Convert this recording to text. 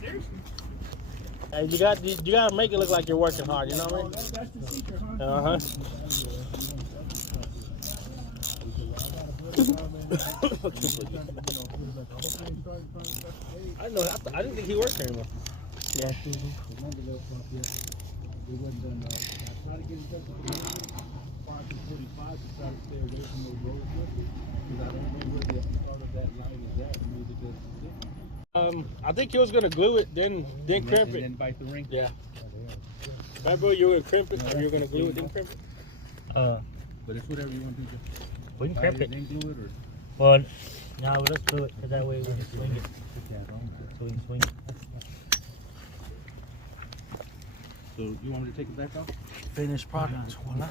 Seriously. Hey, you gotta make it look like you're working hard. You know what I mean? That's the secret, huh? I know. I didn't think he worked here anymore. Yeah. I think he was gonna glue it, then crimp it. And then bite the ring. Yeah. Right, bro, you were gonna crimp it, or you were gonna glue it, then crimp it? But it's whatever you want to do. We can crimp it. Then glue it, or Well, no, let's glue it, because that way we can swing it. So we can swing it. so you want me to take it back off? Finished product. Voila.